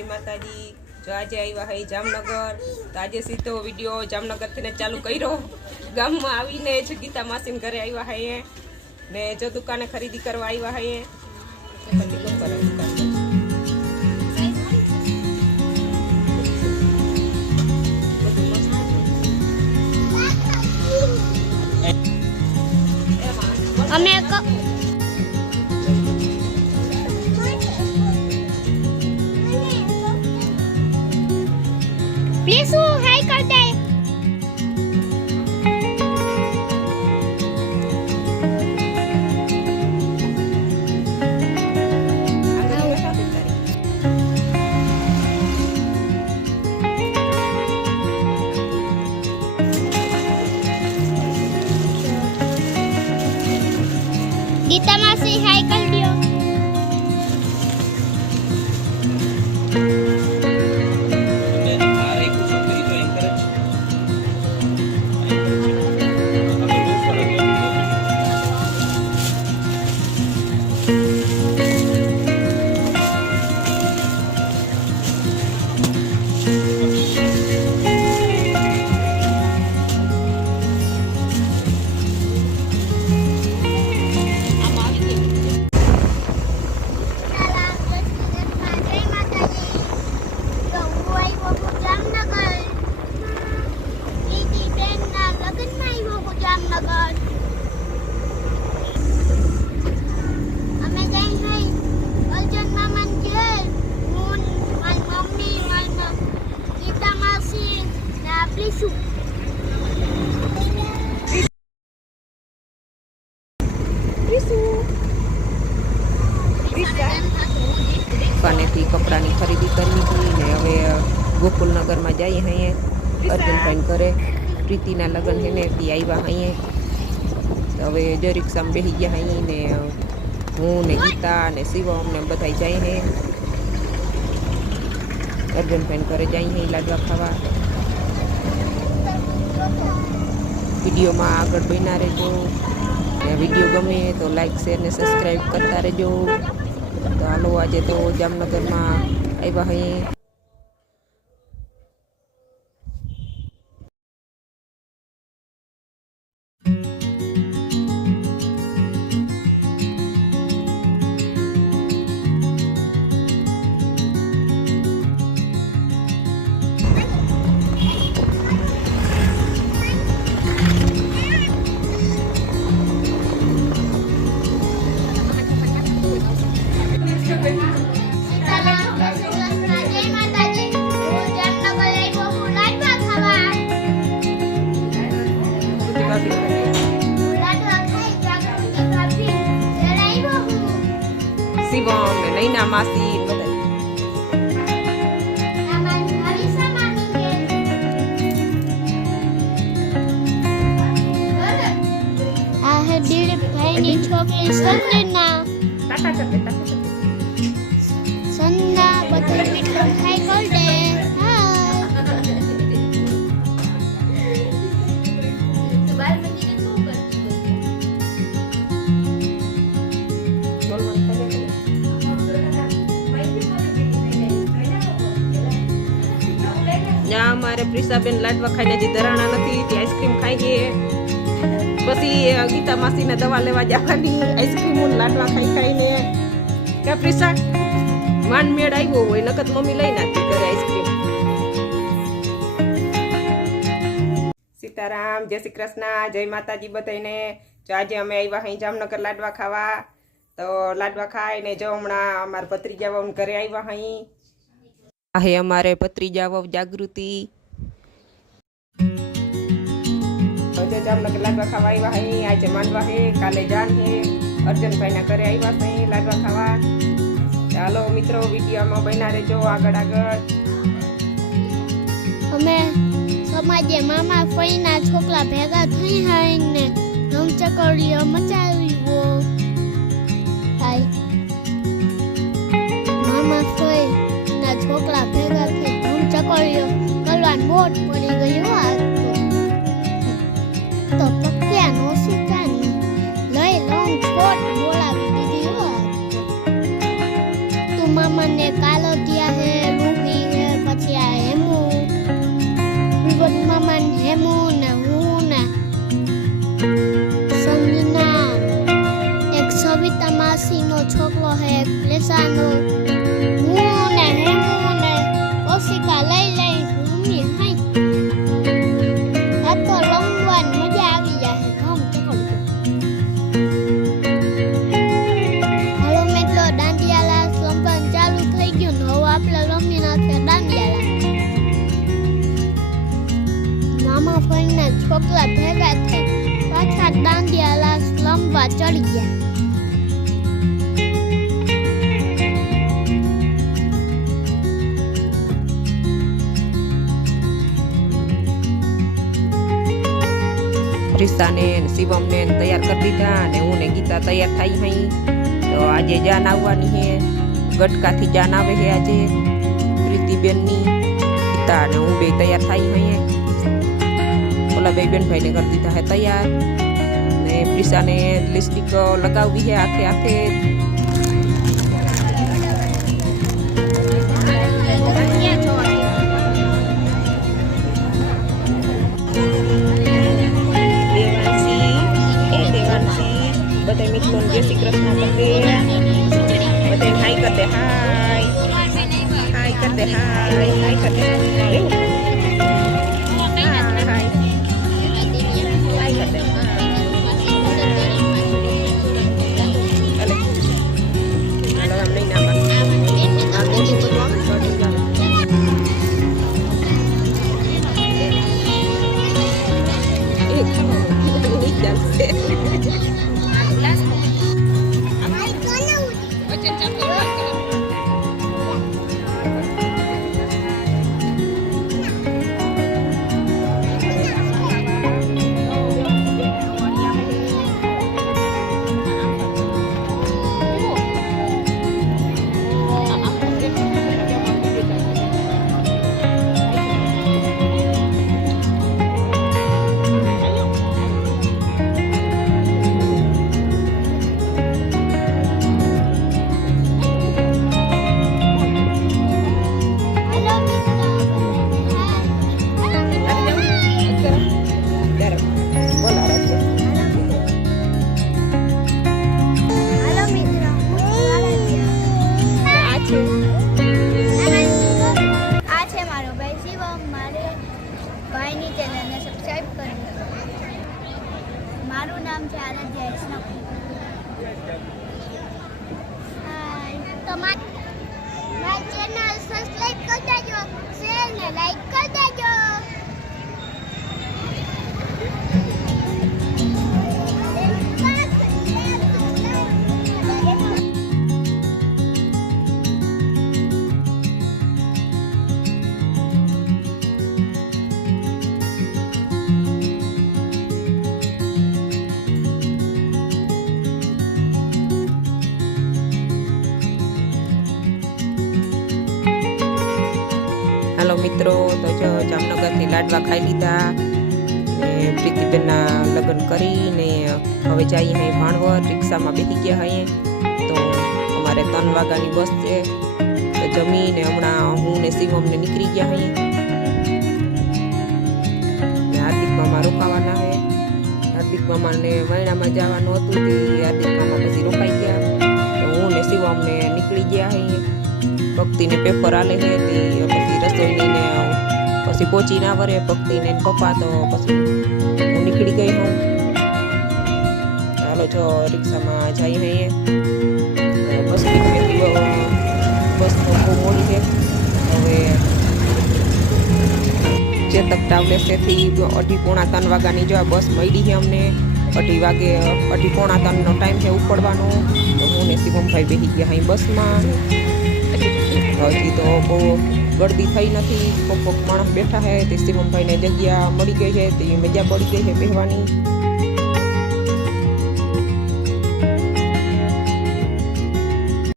જય માતાજી। જો આજે આવ્યા હે જામનગર, તો આજે સીધો વિડીયો જામનગરથી ચાલુ કર્યો। ગામમાં આવીને જ ગીતા માસીને ઘરે આવ્યા હે ને જો દુકાને ખરીદી કરવા આવ્યા હે। અમે प्लीज हाय कर दे। गीता मासी हाय कर दियो। દુકાનેથી કપડાની ખરીદી કરવી હતી ને હવે ગોકુલનગરમાં જઈએ અહીં અર્જુનભાઈ ઘરે પ્રીતિના લગ્ન છે ને તે આવ્યા અહીં તો હવે જો રિક્ષામાં બેસી ગયા અહીં ને હું ને ગીતા ને શિવમ ને બધા જાય હે અર્જુનભાઈ ઘરે જઈએ લાડવા ખાવા। વિડીયોમાં આગળ બન્યા રહેજો ને વિડીયો ગમે તો લાઈક શેર ને સબસ્ક્રાઈબ કરતા રહેજો। તો હાલો આજે તો જામનગરમાં આવ્યા હઈએ। શિવમ ને નૈના માસી બધા આ હે દિલીપ ભાઈની છોકરી સંજના ટાટા કર દે ટાટા સંજના બધા મિત્રો હાય કર દે। ત્યાં અમારે પ્રિસાબેન લાડવા ખાઈને જે ધરાણા નથી તે આઈસ્ક્રીમ ખાઈએ પછી ગીતા માસીને દવા લેવા જવાની આઈસ્ક્રીમ લાડવા ખાઈને કે પ્રિસા માન મેળ આવ્યો હોય નકર મમ્મી લઈ નાખી ઘરે આઈસ્ક્રીમ। સીતારામ, જય શ્રી કૃષ્ણ, જય માતાજી બધાને। જો આજે અમે આવ્યા અહીં જામનગર લાડવા ખાવા તો લાડવા ખાઈને જો હમણાં અમારા ભત્રીજા ઘરે આવ્યા અહીં આ હે અમારે ભત્રીજા વહુ જાગૃતિ આજે જામનગર લાડવા ખાવા આવ્યા હે। આજે માંડવા હે, કાલે જાન હે, અર્જુનભાઈના ઘરે આવ્યા છે લાડવા ખાવા। ચાલો મિત્રો વિડીયોમાં બન્યા રહેજો આગળ આગળ। અમે સમાજે મામા ફઈના છોકરા ભેગા થઈ હઈને રમચકડીઓ મચાવ્યો હાય મામા ફઈ છોકરા ભેગા થઈ ધૂમ ચકોડીઓ કરવાનું મોટ પડી ગયું। આ તો પક્યા નો શીખાની લઈ લઉં છોટ બોલાવી દીધી। તું મામાને કાલો દિયા હે સંજના, એક સવિતા માસીનો છોકરો હે, એક પ્લેસાનો, હું ને હેમુ ને ઓશિકા લઈ ઘૂમી હાઈ. આ તો રમવાની મજા આવી જાય ધમ ચકડી. હાલો મિત્રો, દાંડિયાલા સંબંધ ચાલુ થઈ ગયું ને હવે આપણે રમી નાખીએ દાંડિયાલા. મામા ફઈના છોકરા ભેગા થઈ પાછા દાંડિયાલા લંબા ચડી ગયા. રીસાને શિવમને તૈયાર કરી દીધા અને હું ને ગીતા તૈયાર થઈ હઈ. તો આજે જાન આવવાની હે, ગટકાથી જાન આવે છે આજે પ્રીતિબેનની. ગીતા અને હું બે તૈયાર થઈ હઈ. ઓલા બે બેનભાઈને કરી દીધા હે તૈયાર ને પ્રિસાને લિપસ્ટિક લગાવવી છે આખે આખે. બધા મિત્રોને જય શ્રી કૃષ્ણ કરતે, બધા હાય કરતે, હાય હાય કરતે, હાય હાય કરતે, હાય ભાઈની ચેનલને સબસ્ક્રાઇબ કરી દો. મારું નામ છે આરાધ્યા સ્નપ. તો મારી ચેનલ સબસ્ક્રાઇબ કરી દેજો, શેર ને લાઈક કરી દેજો. હાલો મિત્રો, તો જો જામનગરથી લાડવા ખાઈ લીધા ને પ્રીતિબેનના લગ્ન કરીને હવે જઈએ અહીં ભાણવર. રિક્ષામાં બેસી ગયા અહીં. તો અમારે 3 વાગ્યાની બસ છે. તો જમીને હમણાં હું ને શિવમને નીકળી ગયા અહીં ને હાર્દિક મામા રોકાવાના છે. હાર્દિક મામાને મહિનામાં જવાનું હતું તે હાર્દિક મામા પછી રોકાઈ ગયા. તો હું ને શિવમને નીકળી ગયા અહીં. ભક્તિને પેપર આલે છે તે પછી રસોઈની ને પછી પહોંચી ના વરે ભક્તિને પપ્પા. તો પછી હું નીકળી ગઈ હું. ચાલો જો રિક્ષામાં જઈ હઈએ. બસ બસ તો બહુ મોડી છે. હવે ચેતક ટ્રાવેલ્સથી 2:30-3 વાગ્યાની જો બસ મળી છે અમને. 2:30 વાગે 2:30-3નો ટાઈમ છે ઉપડવાનો. તો હું ને શિવમભાઈ બેસી ગયા અહીં બસમાં. હજી તો બહુ ગળદી થઈ નથી. કોક માણસ બેઠા છે તે શિવમભાઈને જગ્યા મળી ગઈ છે તે મજા પડી ગઈ છે બેસવાની.